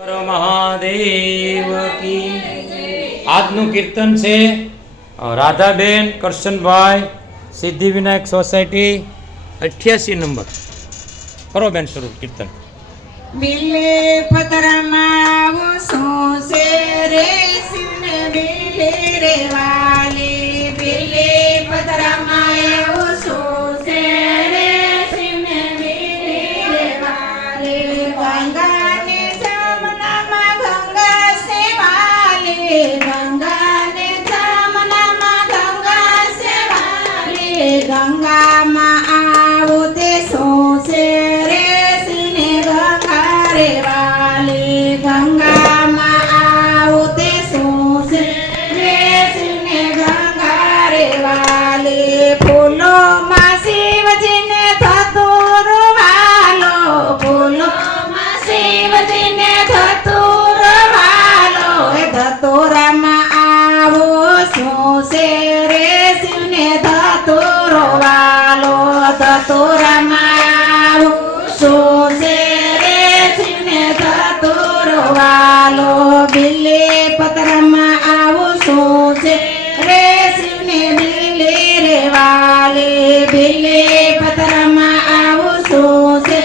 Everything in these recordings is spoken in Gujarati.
મહાદેવ કી આજનું કીર્તન છે રાધાબેન કરશનભાઈ સિદ્ધિવિનાયક સોસાયટી 88 નંબર. કરો બેન શરૂ કીર્તન. બિલે પતરામાં સોસે રે સિને બિલે રે વાલે બિલે પતરામાં સોસે રે સિને બિલે રે વાલે ગંગાને જમનામાં ગંગા સેવાલે ગંગાને જમનામાં ગંગા સેવાલે ગંગામાં આવો તે સોસે રે સિને ગંગા રે વાલે ગંગામાં આવો તે સોસે રે સિને ગંગા રે વાલે ફૂલોમાં શિવજીને ધતુરો વાલો ફૂલોમાં શિવજીને ધતુરો વાલો એ ધતુરામાં આવો સોસે રે શિવને ધતુરો વાલો ધતુરામાં આવો સોસે રે શિવને ધતુરો વાલો બિલે પતરામાં આવો સોસે રે શિવને બિલે રે વાલે બિલે પતરામાં આવો સોસે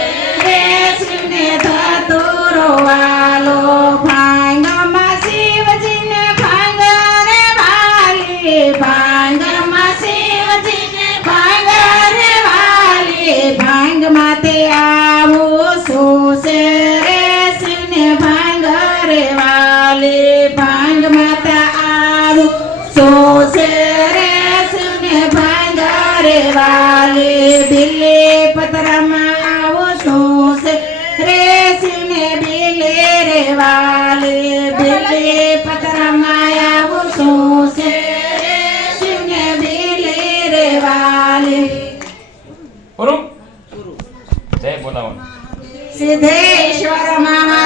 રે શિવને ધતુરો વાલો ભાંગમાં શિવજીને ભાંગ રે વાલે ભાંગમાં શિવજીને ભાંગ રે વાલે ભાંગમાં તે આવો સોસે રે શિવને ભાંગ રે વાલે ભાંગમાં તે આવો સોસે રે શિવને ભાંગ રે વાલે બિલે પતરામાં આવો સોસે રે શિવને બિલે રે વાલે બિલે પતરામાં આવો સોસે રે શિવને બિલે રે વાલે. પૂરું જય બોલાવો. સિદ્ધેશ્વર મહા